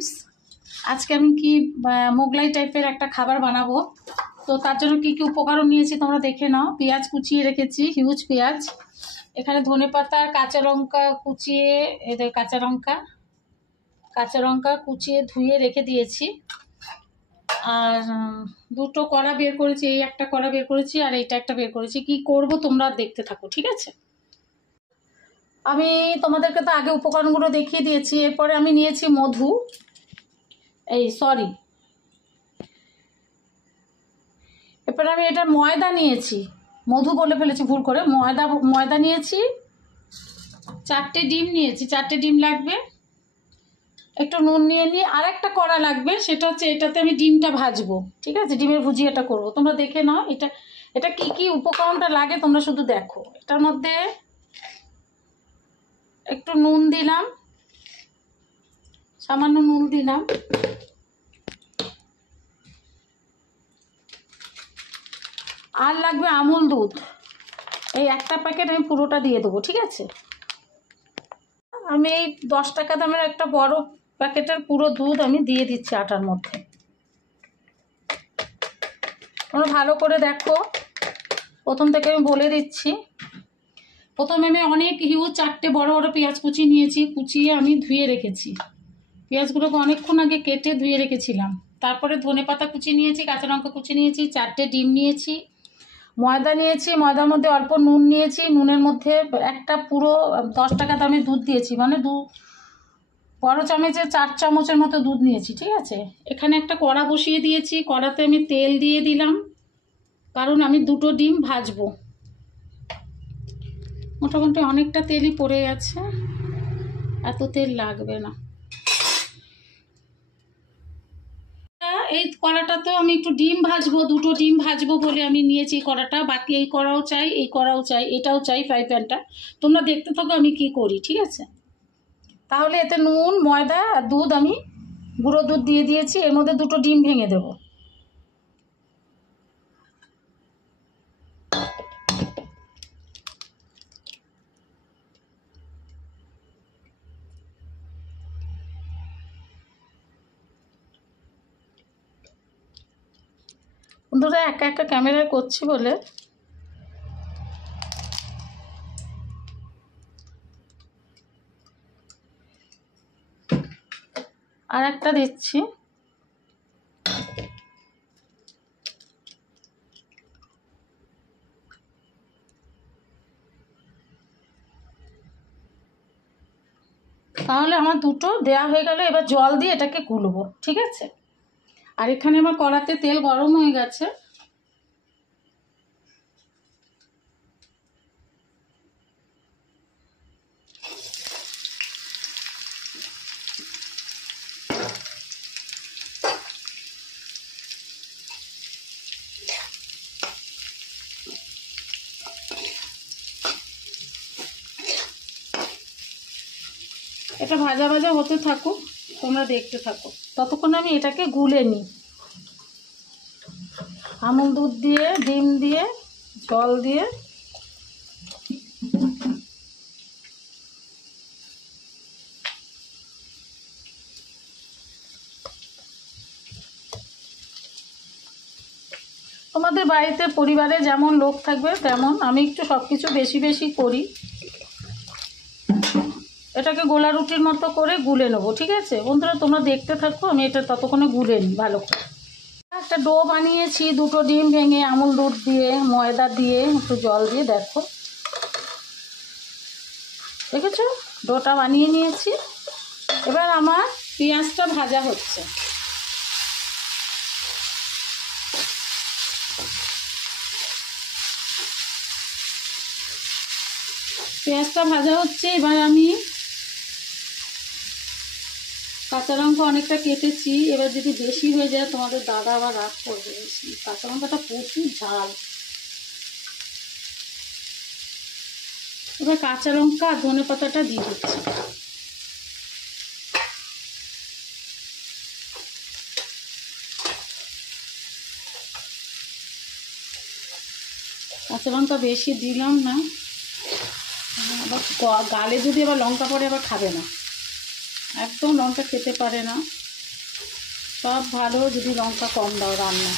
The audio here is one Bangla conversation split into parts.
ফ্রেন্ডস, আজকে আমি কি মোগলাই টাইপের একটা খাবার বানাবো। তো তার জন্য কি কি উপকরণ নিয়েছি তোমরা দেখে নাও। পেঁয়াজ কুচিয়ে রেখেছি, হিউজ পেঁয়াজ। এখানে ধনেপাতা, কাঁচা লঙ্কা কুচিয়ে, এদের কাঁচা লঙ্কা কুচিয়ে ধুয়ে রেখে দিয়েছি। আর দুটো কড়া বের করেছি, এই একটা কড়া বের করেছি আর এইটা একটা বের করেছি। কি করব তোমরা দেখতে থাকো, ঠিক আছে। আমি তোমাদেরকে তো আগে উপকরণগুলো দেখিয়ে দিয়েছি। এরপরে আমি নিয়েছি মধু, এরপরে আমি এটা ময়দা নিয়েছি, মধু বলে ফেলেছি ভুল করে, ময়দা নিয়েছি। 4টে ডিম নিয়েছি, 4টে ডিম লাগবে। একটু নুন নিয়ে নিই। আর একটা কড়া লাগবে, সেটা হচ্ছে এটাতে আমি ডিমটা ভাজবো, ঠিক আছে। ডিমের ভুজিয়াটা করব, তোমরা দেখে নাও। এটা কি কি উপকরণটা লাগে তোমরা শুধু দেখো। এটার মধ্যে একটু নুন দিলাম, সামান্য নুন দিলাম। আর লাগবে আমুল দুধ, এই একটা প্যাকেট আমি পুরোটা দিয়ে দেবো, ঠিক আছে। আমি এই 10 টাকা দামের একটা বড় প্যাকেটের পুরো দুধ আমি দিয়ে দিচ্ছি আটার মধ্যে। তোমরা ভালো করে দেখো, প্রথম থেকে আমি বলে দিচ্ছি। প্রথমে আমি অনেক হিউজ 4টে বড় বড় পেঁয়াজ কুচিয়ে আমি ধুয়ে রেখেছি। পেঁয়াজগুলোকে অনেকক্ষণ আগে কেটে ধুয়ে রেখেছিলাম। তারপরে ধনেপাতা কুচি নিয়েছি, কাঁচা লঙ্কা কুচি নিয়েছি, 4টে ডিম নিয়েছি, ময়দা নিয়েছি, ময়দার মধ্যে অল্প নুন নিয়েছি, নুনের মধ্যে একটা পুরো 10 টাকা দামের দুধ দিয়েছি, মানে বড় চামচে 4 চামচের মতো দুধ নিয়েছি, ঠিক আছে। এখানে একটা কড়া বসিয়ে দিয়েছি, কড়াতে আমি তেল দিয়ে দিলাম, কারণ আমি দুটো ডিম ভাজবো। মোটামুটি অনেকটা তেলই পড়ে গেছে, এত তেল লাগবে না। এই কড়াটাতেও আমি একটু ডিম ভাজবো, দুটো ডিম ভাজবো বলে আমি নিয়েছি কড়াটা। বাকি এই কড়াও চাই, এই কড়াও চাই, এটাও চাই, ফ্রাই প্যানটা। তোমরা দেখতে থাকো আমি কি করি, ঠিক আছে। তাহলে এতে নুন, ময়দা আর দুধ, আমি গুঁড়ো দুধ দিয়ে দিয়েছি। এর মধ্যে দুটো ডিম ভেঙে দেব। বন্ধুরা, একা একা ক্যামেরায় করছি বলে আর একটা দিচ্ছি। তাহলে আমার দুটো দেয়া হয়ে গেল। এবার জল দিয়ে এটাকে গুলবো, ঠিক আছে। আর এখানে আমার কড়াতে তেল গরম হয়ে গেছে। এটা ভাজা ভাজা হতে থাকুক, তোমরা দেখতে থাকো। ততক্ষণ আমি এটাকে গুলে নিই। আমুল দুধ দিয়ে, ডিম দিয়ে, জল দিয়ে। তোমাদের বাড়িতে পরিবারে যেমন লোক থাকবে তেমন, আমি একটু সব কিছু বেশি বেশি করি। এটাকে গোলা রুটির মতো করে গুলে নেবো, ঠিক আছে। বন্ধুরা তোমরা দেখতে থাকো, আমি এটা ততক্ষণে গুলে নিই ভালো করে। একটা ডো বানিয়েছি, দুটো ডিম ভেঙে, আমুল দুধ দিয়ে, ময়দা দিয়ে, একটু জল দিয়ে। দেখো, দেখেছো, ডোটা বানিয়ে নিয়েছি। এবার আমার পেঁয়াজটা ভাজা হচ্ছে। পেঁয়াজটা ভাজা হচ্ছে। এবার আমি কাঁচা লঙ্কা অনেকটা কেটেছি। এবার যদি বেশি হয়ে যায় তোমাদের দাদা আবার রাগ করবে। কাঁচা লঙ্কাটা প্রচুর ঝাল। এবার কাঁচা লঙ্কা আর ধনেপাতাটা দিয়ে দিচ্ছি। কাঁচা লঙ্কা বেশি দিলাম না, আবার গালে যদি আবার লঙ্কা পড়ে আবার খাবে না, একদম লঙ্কা খেতে পারে না। সব ভালো যদি লঙ্কা কম দাও রান্না।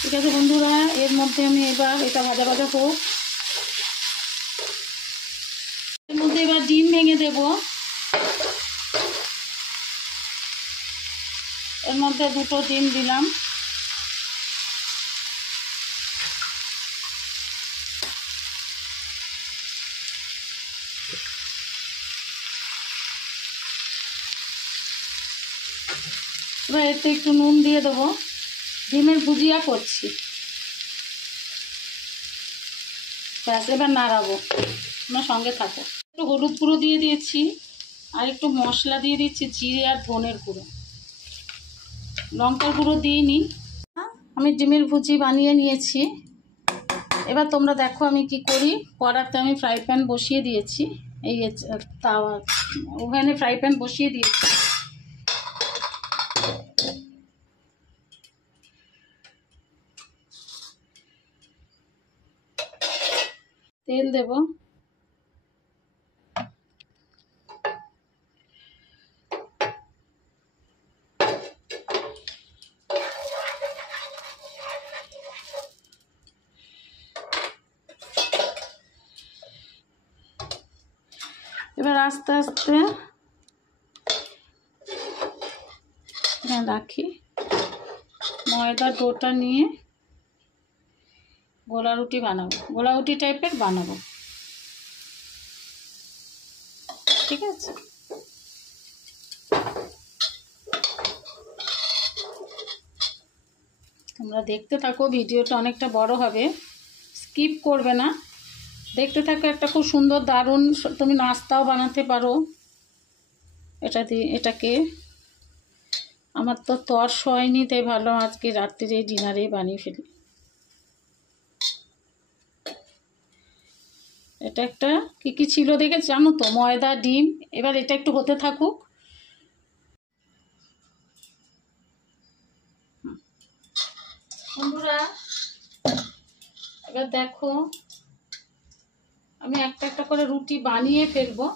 ঠিক আছে বন্ধুরা, এর মধ্যে আমি এবার এটা ভাজা ভাজা হোক, এর মধ্যে এবার ডিম ভেঙে দেব। এর মধ্যে 2টো ডিম দিলাম। এবার এতে একটু নুন দিয়ে দেবো, ডিমের ভুজিয়া করছি। ব্যাস, এবার নাড়াবো, তোমরা সঙ্গে থাকো। একটু হলুদ গুঁড়ো দিয়ে দিয়েছি, আর একটু মশলা দিয়ে দিচ্ছি, জিরে আর ধনের গুঁড়ো, লঙ্কার গুঁড়ো দিইনি। আমি ডিমের ভুজি বানিয়ে নিয়েছি। এবার তোমরা দেখো আমি কি করি। কড়াতে আমি ফ্রাই প্যান বসিয়ে দিয়েছি, এই তাওয়া ওভেনে ফ্রাই প্যান বসিয়ে দিয়েছি। তেল দেব, এবার আস্তে আস্তে রাখি, ময়দার ডোটা নিয়ে গোলা রুটি বানাবো, গোলা রুটি টাইপের বানাবো। ঠিক আছে, তোমরা দেখতে থাকো, ভিডিওটা অনেকটা বড় হবে, স্কিপ করবে না, দেখতে থাকো। একটা খুব সুন্দর দারুণ তুমি নাস্তাও বানাতে পারো এটা দিয়ে। এটাকে আমার তো তর্স হয়নি, তাই ভালো আজকে রাত্রিরে ডিনারেই বানিয়ে ফেলি। এটা একটা কি ছিল দেখে জানো তো, ময়দা ডিম। এবার এটা একটু হতে থাকুক। বন্ধুরা এবার দেখো, আমি একটা একটা করে রুটি বানিয়ে ফেলবো,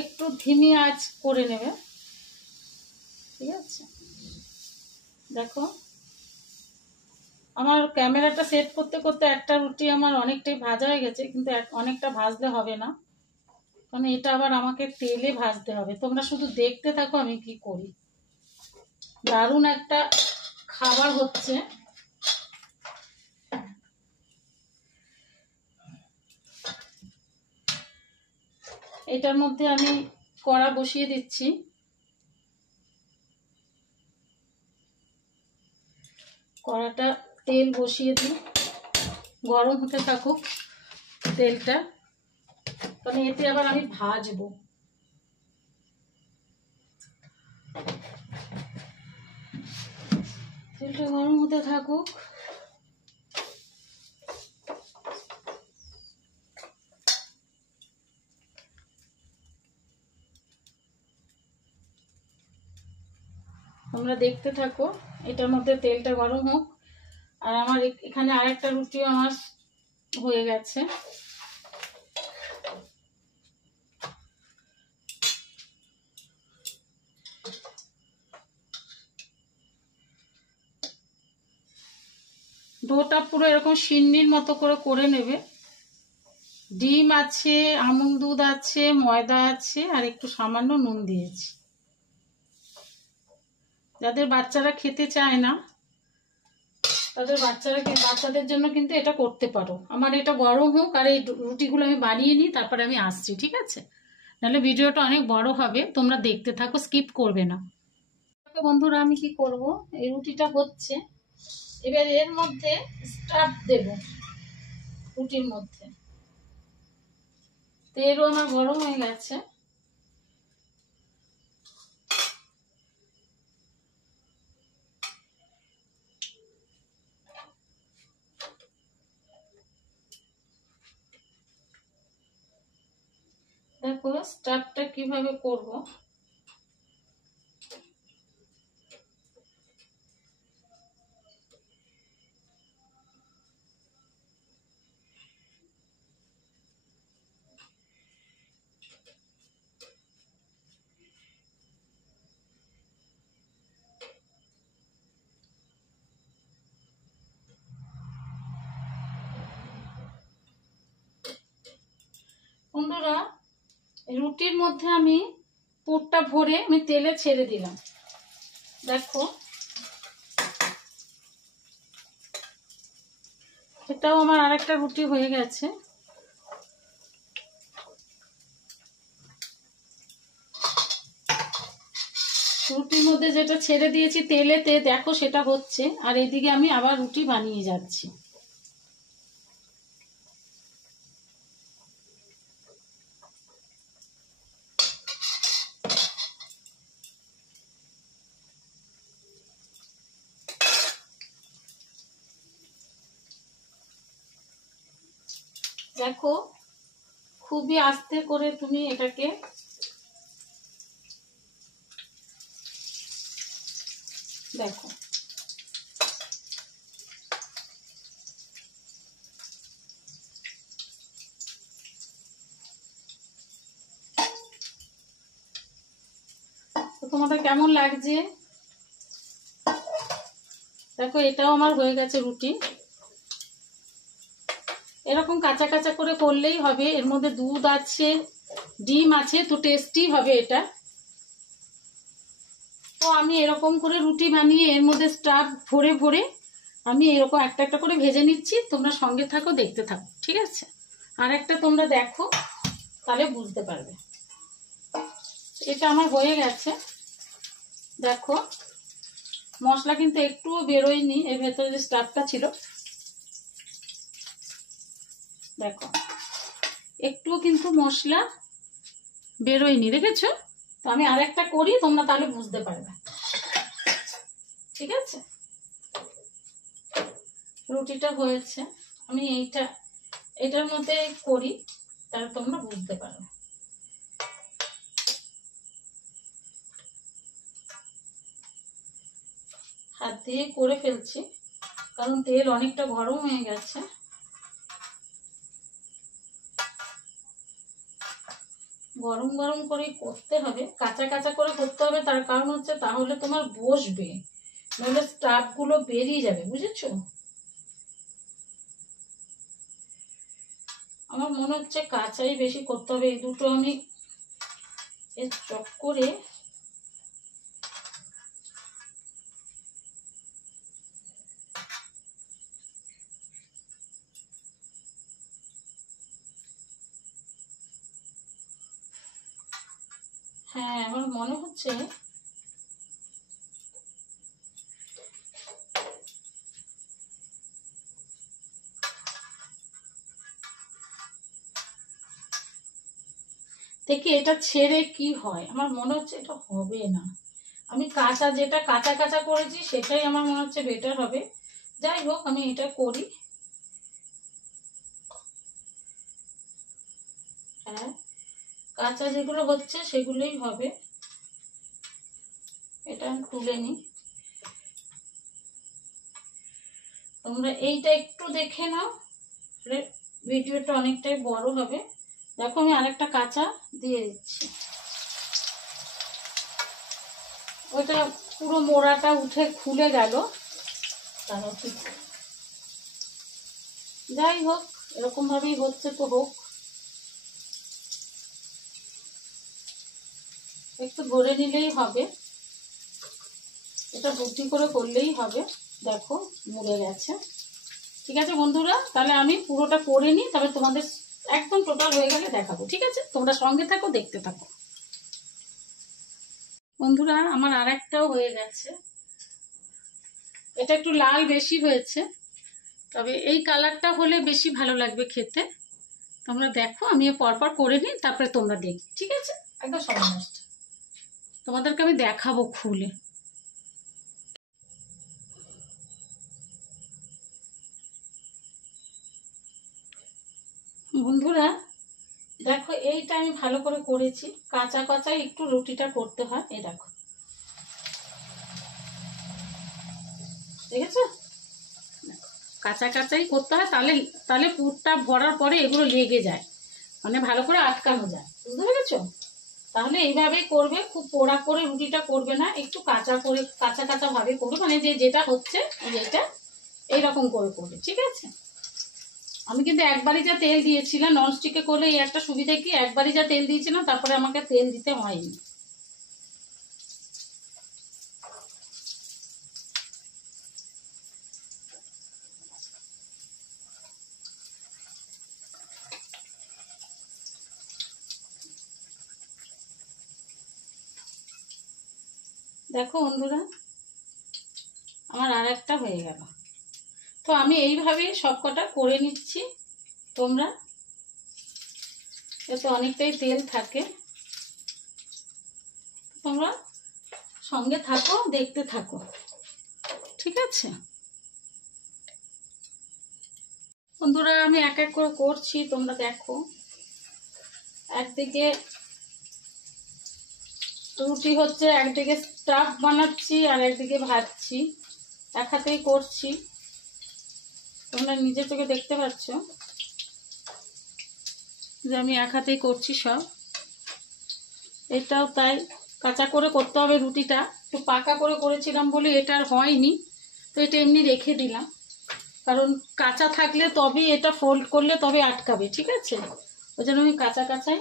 একটু ধিমি আঁচ করে নেবে। ঠিক আছে, দেখো আমার ক্যামেরাটা সেট করতে করতে একটা রুটি আমার অনেকটাই ভাজা হয়ে গেছে, কিন্তু অনেকটা ভাজতে হবে না, কারণ এটা আবার আমাকে তেলে ভাজতে হবে। তোমরা শুধু দেখতে থাকো আমি কি করি। দারুণ একটা খাবার হচ্ছে। এটার মধ্যে আমি কড়া বসিয়ে দিচ্ছি, কড়াটা তেল বসিয়ে দিই, গরম হতে থাকুক তেলটা, কারণ এতে আবার আমি ভাজবো। তেলটা গরম হতে থাকুক। তোমরা দেখতে থাকো, এটার মধ্যে তেলটা গরম হোক। আর আমার এখানে আরেকটা রুটি আমার হয়ে গেছে। ডোটা পুরো এরকম সিন্নির মতো করে নেবে। ডিম আছে, আমুল দুধ আছে, ময়দা আছে, আর একটু সামান্য নুন দিয়েছি। যাদের বাচ্চারা খেতে চায় না তাদের বাচ্চাদের জন্য কিন্তু এটা করতে পারো। আমার এটা গরম হোক, আর এই রুটিগুলো আমি বানিয়ে নিই, তারপরে আমি আসছি। ঠিক আছে, নাহলে ভিডিওটা অনেক বড় হবে। তোমরা দেখতে থাকো, স্কিপ করবে না। বন্ধুরা আমি কি করব, এই রুটিটা হচ্ছে, এবার এর মধ্যে স্টাফ দেব। রুটির মধ্যে তেলও আমার গরম হয়ে গেছে। দেখো স্টাফটা কিভাবে করব। রুটির মধ্যে আমি পুরটা ভরে আমি তেলে ছেড়ে দিলাম। দেখো এটাও আমার আরেকটা রুটি হয়ে গেছে। রুটির মধ্যে যেটা ছেড়ে দিয়েছি তেলেতে, দেখো সেটা হচ্ছে, আর এদিকে আমি আবার রুটি বানিয়ে যাচ্ছি। দেখো খুবই আস্তে করে তুমি এটাকে দেখো, তো তোমাদের কেমন লাগছে? দেখো এটাও আমার হয়ে গেছে রুটি। এরকম কাঁচা কাঁচা করে করলেই হবে, এর মধ্যে দুধ আছে, ডিম আছে, তো টেস্টি হবে এটা। তো আমি এরকম করে রুটি বানিয়ে এর মধ্যে স্টাফ ভরে ভরে আমি এরকম একটা একটা করে ভেজে নিচ্ছি। তোমরা সঙ্গে থাকো, দেখতে থাকো, ঠিক আছে? আর একটা তোমরা দেখো, তাহলে বুঝতে পারবে। এটা আমার হয়ে গেছে। দেখো মশলা কিন্তু একটুও বেরোয়নি, এর ভেতরে যে স্টাফটা ছিল, দেখো একটুও কিন্তু মশলা বেরোয়নি, দেখেছো? তো আমি আর একটা করি, তোমরা তাহলে বুঝতে পারবে, ঠিক আছে? রুটিটা হয়েছে, আমি এটার মধ্যে করি, তাহলে তোমরা বুঝতে পারবে। হাত দিয়ে করে ফেলছি, কারণ তেল অনেকটা গরম হয়ে গেছে। গরম গরম করে করতে হবে, কাঁচা কাঁচা করে করতে হবে। তার কারণ হচ্ছে তাহলে তোমার বসবে, নইলে স্টাফ গুলো বেরিয়ে যাবে, বুঝেছো? আমার মনে হচ্ছে কাঁচাই বেশি করতে হবে। এই দুটো আমি এর চক্করে হ্যাঁ, আমার মনে হচ্ছে দেখি এটা ছেড়ে কি হয়। আমার মনে হচ্ছে এটা হবে না। আমি যেটা কাঁচা কাঁচা করেছি সেটাই আমার মনে হচ্ছে বেটার হবে। যাই হোক, আমি এটা করি। হ্যাঁ, কাঁচা যেগুলো হচ্ছে সেগুলোই হবে। এটা আমি তুলে নিই। তোমরা এইটা একটু দেখে নাও, ভিডিওটা অনেকটাই বড় হবে। দেখো আমি আরেকটা কাঁচা দিয়ে দিচ্ছি। ওইটা পুরো মোড়াটা উঠে খুলে গেল। তারও ঠিক, যাই হোক, এরকম ভাবেই হচ্ছে তো হোক। একটু ভরে নিলেই হবে, এটা বুদ্ধি করে করলেই হবে। দেখো মুড়ে গেছে। ঠিক আছে বন্ধুরা, তাহলে আমি পুরোটা করে নিই, তবে তোমাদের একদম টোটাল হয়ে গেলে দেখাবো, ঠিক আছে? তোমরা সঙ্গে থাকো, দেখতে থাকো। বন্ধুরা আমার আর একটাও হয়ে গেছে। এটা একটু লাল বেশি হয়েছে, তবে এই কালারটা হলে বেশি ভালো লাগবে খেতে। তোমরা দেখো, আমি পরপর করে নিই, তারপরে তোমরা দেখবে, ঠিক আছে? একদম সময় নষ্ট, তোমাদেরকে আমি দেখাবো খুলে। বন্ধুরা দেখো, এইটা আমি ভালো করে করেছি। কাঁচা কাঁচা একটু রুটিটা করতে হয়। এই দেখো, দেখেছো? কাঁচা কাঁচাই করতে হয়, তাহলে তাহলে পুরটা ভরার পরে এগুলো লেগে যায়, মানে ভালো করে আটকানো যায়, বুঝতে পেরেছো? তাহলে এইভাবেই করবে, খুব পোড়া করে রুটিটা করবে না, একটু কাঁচা করে কাঁচা কাঁচা ভাবে করবে, মানে যেটা হচ্ছে যেটা এইরকম করে করবে, ঠিক আছে? আমি কিন্তু একবারই যা তেল দিয়েছিলাম, ননস্টিকে করলে এই একটা সুবিধা কি, একবারই যা তেল দিয়েছিলাম তারপরে আমাকে তেল দিতে হয়নি। দেখো বন্ধুরা, আমার আর একটা হয়ে গেল। তো আমি এইভাবেই সবকটা করে নিচ্ছি। তোমরা এতে অনেকটাই তেল থাকে, তোমরা সঙ্গে থাকো, দেখতে থাকো, ঠিক আছে বন্ধুরা। আমি এক এক করে করছি, তোমরা দেখো। একদিকে রুটি হচ্ছে, একদিকে স্টাফ বানাচ্ছি, আর একদিকে ভাজছি, এক হাতেই করছি। তোমরা নিজের চোখে দেখতে পাচ্ছ যে আমি এক হাতেই করছি সব। এটাও তাই, কাঁচা করে করতে হবে রুটিটা, একটু পাকা করে করেছিলাম বলে এটা আর হয়নি, তো এটা এমনি রেখে দিলাম, কারণ কাঁচা থাকলে তবে এটা ফোল্ড করলে তবে আটকাবে, ঠিক আছে। ওই জন্য আমি কাঁচা কাঁচাই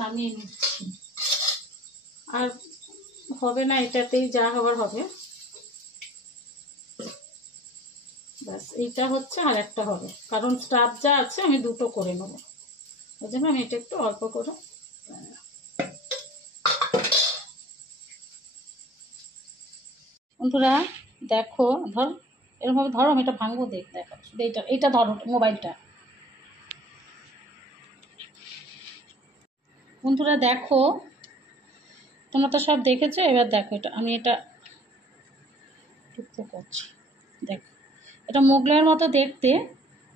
নামিয়ে নিচ্ছি। আর হবে না, এটাতেই যা হবার হবে। ব্যাস, এইটা হচ্ছে, আর একটা হবে, কারণ স্টাফ যা আছে আমি দুটো করে নেবো, ওই জন্য আমি এটা একটু অল্প করে। বন্ধুরা দেখো, ধর এরকমভাবে ধরো, আমি এটা ভাঙবো, দেখো শুধু এইটা ধরো মোবাইলটা। বন্ধুরা দেখো, তোমরা তো সব দেখেছো, এবার দেখো এটা আমি এটা টুকরো করছি। দেখো, এটা মোগলাইয়ের মতো দেখতে,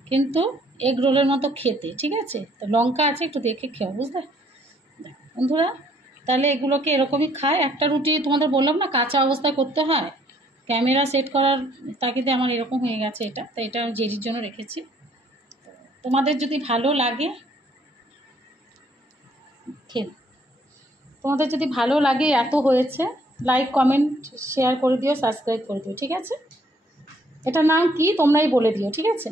কিন্তু এগ রোলের মতো খেতে, ঠিক আছে। তো লঙ্কা আছে, একটু দেখে খেও, বুঝলে। দেখো বন্ধুরা, তাহলে এগুলোকে এরকমই খায়। একটা রুটি তোমাদের বললাম না কাঁচা অবস্থায় করতে হয়, ক্যামেরা সেট করার তাগিদে আমার এরকম হয়ে গেছে এটা, তো এটা আমি জেরির জন্য রেখেছি। তোমাদের যদি ভালো লাগে তোমাদের যদি ভালো লাগে, এত হয়েছে, লাইক কমেন্ট শেয়ার করে দিও, সাবস্ক্রাইব করে দিও, ঠিক আছে। এটার নাম কি তোমরাই বলে দিও, ঠিক আছে।